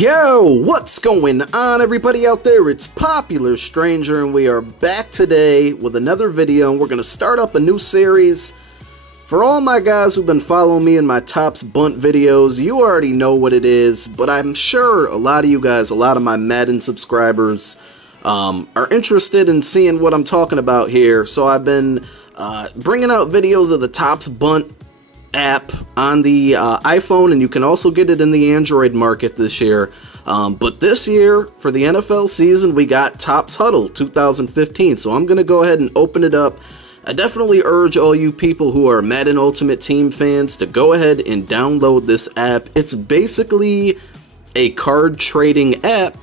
Yo, what's going on everybody out there? It's Popular Stranger and we are back today with another video, and we're going to start up a new series. For all my guys who've been following me in my Tops Bunt videos, you already know what it is, but I'm sure a lot of you guys, a lot of my Madden subscribers are interested in seeing what I'm talking about here. So I've been bringing out videos of the Tops Bunt app on the iPhone, and you can also get it in the Android market this year. But this year, for the NFL season, we got Tops Huddle 2015. So I'm going to go ahead and open it up. I definitely urge all you people who are Madden Ultimate Team fans to go ahead and download this app. It's basically a card trading app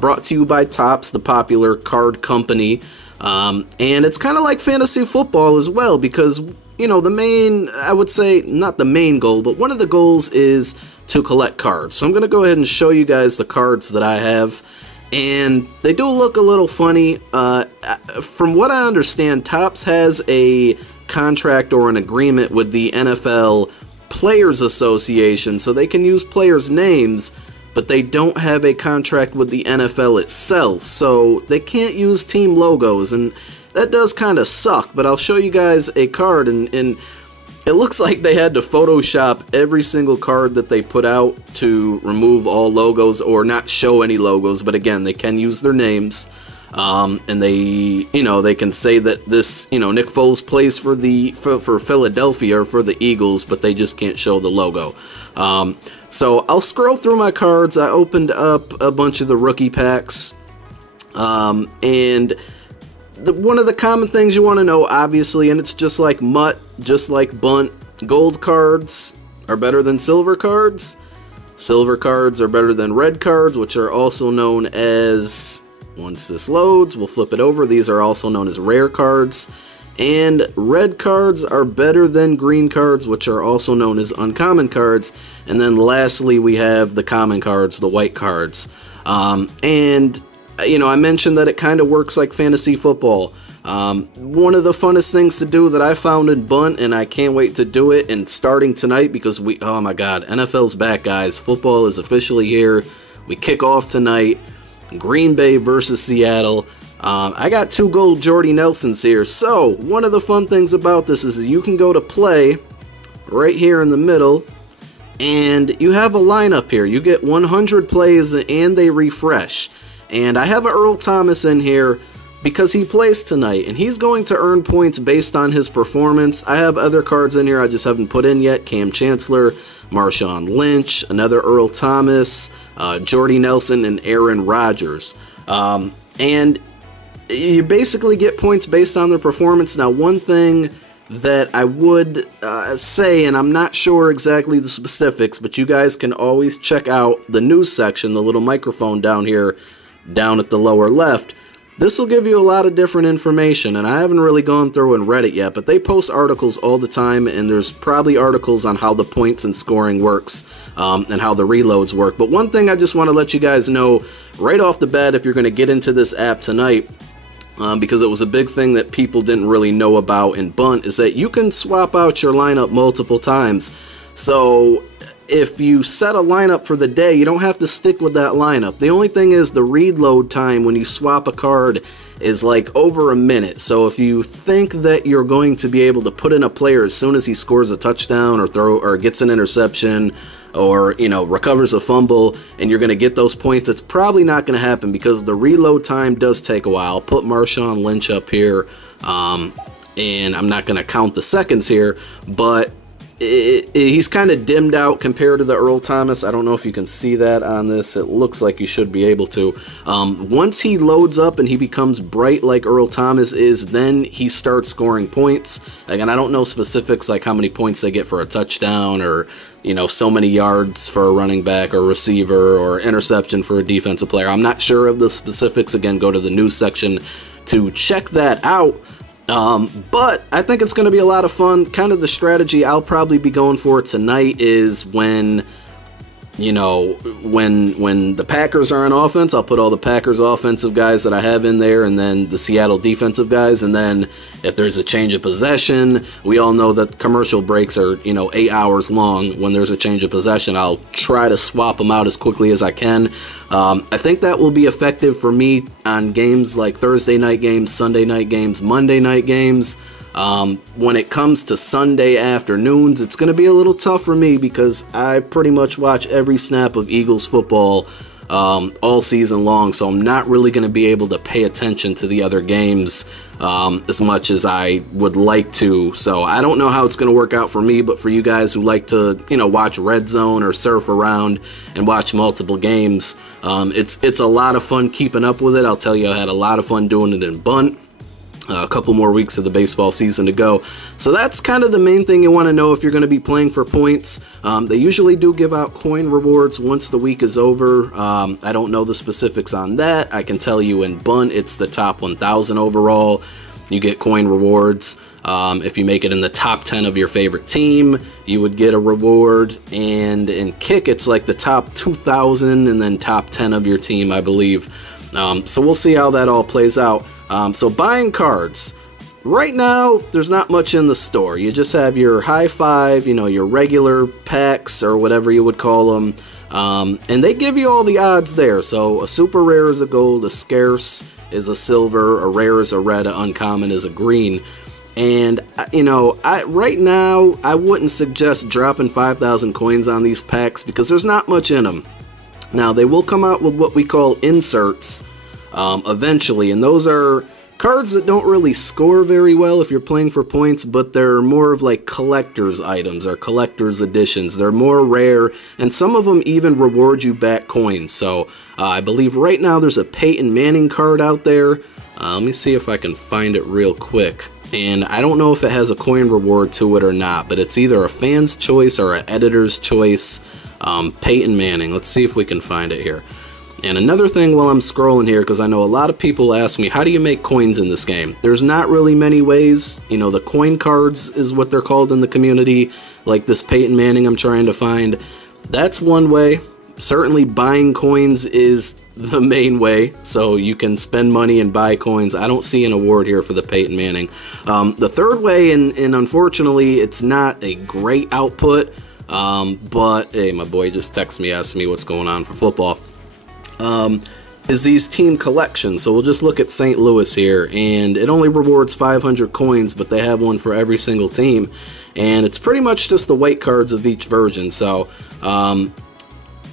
brought to you by Topps, the popular card company. And it's kind of like fantasy football as well, because, you know, the main, I would say, not the main goal, but one of the goals is to collect cards. So I'm going to go ahead and show you guys the cards that I have. And they do look a little funny. From what I understand, Topps has a contract or an agreement with the NFL Players Association, so they can use players' names, but they don't have a contract with the NFL itself, so they can't use team logos, and that does kind of suck. But I'll show you guys a card, and it looks like they had to Photoshop every single card that they put out to remove all logos or not show any logos. But again, they can use their names, and they, you know, they can say that this, you know, Nick Foles plays for Philadelphia or for the Eagles, but they just can't show the logo. So I'll scroll through my cards. I opened up a bunch of the rookie packs, and one of the common things you want to know, obviously, and it's just like Mutt, just like Bunt, gold cards are better than silver cards. Silver cards are better than red cards, which are also known as, once this loads, we'll flip it over, these are also known as rare cards. And red cards are better than green cards, which are also known as uncommon cards. And then lastly, we have the common cards, the white cards. And you know, I mentioned that it kind of works like fantasy football. One of the funnest things to do that I found in Bunt, and I can't wait to do it, and starting tonight, because oh my god, NFL's back, guys. Football is officially here. We kick off tonight. Green Bay versus Seattle. I got 2 gold Jordy Nelsons here. So, one of the fun things about this is that you can go to play right here in the middle, and you have a lineup here. You get 100 plays, and they refresh. And I have an Earl Thomas in here because he plays tonight, and he's going to earn points based on his performance. I have other cards in here I just haven't put in yet. Cam Chancellor, Marshawn Lynch, another Earl Thomas, Jordy Nelson, and Aaron Rodgers. And you basically get points based on their performance. Now, one thing that I would say, and I'm not sure exactly the specifics, but you guys can always check out the news section, the little microphone down here, down at the lower left. This will give you a lot of different information, and I haven't really gone through and read it yet, but they post articles all the time, and there's probably articles on how the points and scoring works, and how the reloads work. But one thing I just want to let you guys know right off the bat, if you're going to get into this app tonight, because it was a big thing that people didn't really know about in Bunt, is that you can swap out your lineup multiple times. So if you set a lineup for the day, you don't have to stick with that lineup. The only thing is the reload time when you swap a card is like over a minute. So if you think that you're going to be able to put in a player as soon as he scores a touchdown or gets an interception, or, you know, recovers a fumble, and you're going to get those points, it's probably not going to happen because the reload time does take a while. I'll put Marshawn Lynch up here, and I'm not going to count the seconds here, but he's kind of dimmed out compared to the Earl Thomas. I don't know if you can see that on this. It looks like you should be able to. Once he loads up and he becomes bright like Earl Thomas is, then he starts scoring points. Again, I don't know specifics like how many points they get for a touchdown, or, you know, so many yards for a running back or receiver, or interception for a defensive player. I'm not sure of the specifics. Again, go to the news section to check that out. But I think it's going to be a lot of fun. Kind of the strategy I'll probably be going for tonight is when you know, when the Packers are on offense, I'll put all the Packers offensive guys that I have in there, and then the Seattle defensive guys. And then if there's a change of possession, we all know that commercial breaks are, you know, 8 hours long. When there's a change of possession, I'll try to swap them out as quickly as I can. I think that will be effective for me on games like Thursday night games, Sunday night games, Monday night games. When it comes to Sunday afternoons, it's going to be a little tough for me because I pretty much watch every snap of Eagles football all season long, so I'm not really going to be able to pay attention to the other games as much as I would like to. So I don't know how it's going to work out for me, but for you guys who like to, you know, watch Red Zone or surf around and watch multiple games, it's a lot of fun keeping up with it. I'll tell you, I had a lot of fun doing it in Bunt. A couple more weeks of the baseball season to go. So that's kind of the main thing you want to know if you're going to be playing for points. They usually do give out coin rewards once the week is over. I don't know the specifics on that. I can tell you in Bunt, it's the top 1,000 overall. You get coin rewards. If you make it in the top 10 of your favorite team, you would get a reward. And in Kick, it's like the top 2,000 and then top 10 of your team, I believe. So we'll see how that all plays out. So buying cards. Right now, there's not much in the store. You just have your high five, you know, your regular packs or whatever you would call them. And they give you all the odds there. So a super rare is a gold, a scarce is a silver, a rare is a red, an uncommon is a green. And, you know, right now, I wouldn't suggest dropping 5,000 coins on these packs because there's not much in them. Now, they will come out with what we call inserts eventually, and those are cards that don't really score very well if you're playing for points, but they're more of like collector's items or collector's editions. They're more rare, and some of them even reward you back coins. So I believe right now there's a Peyton Manning card out there. Let me see if I can find it real quick. And I don't know if it has a coin reward to it or not, but it's either a fan's choice or an editor's choice. Peyton Manning. Let's see if we can find it here. And another thing while I'm scrolling here, because I know a lot of people ask me, how do you make coins in this game? There's not really many ways. You know, the coin cards is what they're called in the community, like this Peyton Manning I'm trying to find. That's one way. Certainly buying coins is the main way, so you can spend money and buy coins. I don't see an award here for the Peyton Manning. The third way, and unfortunately it's not a great output, but hey, my boy just texted me asking me what's going on for football. Is these team collections. So we'll just look at St. Louis here, and it only rewards 500 coins, but they have one for every single team, and it's pretty much just the white cards of each version. So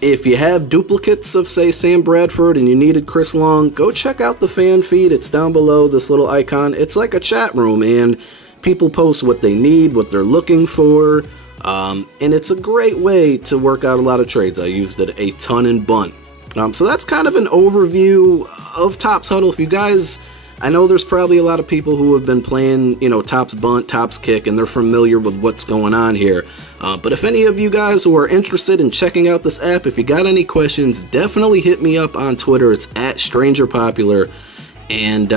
if you have duplicates of, say, Sam Bradford and you needed Chris Long, go check out the fan feed. It's down below, this little icon. It's like a chat room, and people post what they need, what they're looking for, and it's a great way to work out a lot of trades. I used it a ton in Bunt. So that's kind of an overview of Topps Huddle. If you guys, I know there's probably a lot of people who have been playing, you know, Topps Bunt, Topps Kick, and they're familiar with what's going on here. But if any of you guys who are interested in checking out this app, if you got any questions, definitely hit me up on Twitter. It's @StrangerPopular. And,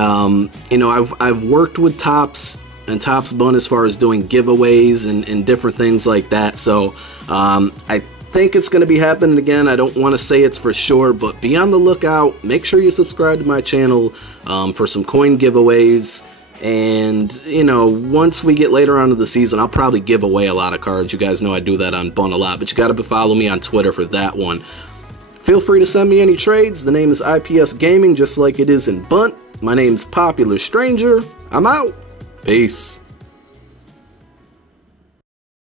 you know, I've worked with Topps and Topps Bunt as far as doing giveaways and different things like that. So I think it's going to be happening again. I don't want to say it's for sure, but be on the lookout. Make sure you subscribe to my channel for some coin giveaways. And, you know, once we get later on in the season, I'll probably give away a lot of cards. You guys know I do that on Bunt a lot, but you got to follow me on Twitter for that one. Feel free to send me any trades. The name is IPS Gaming, just like it is in Bunt. My name's Popular Stranger. I'm out. Peace.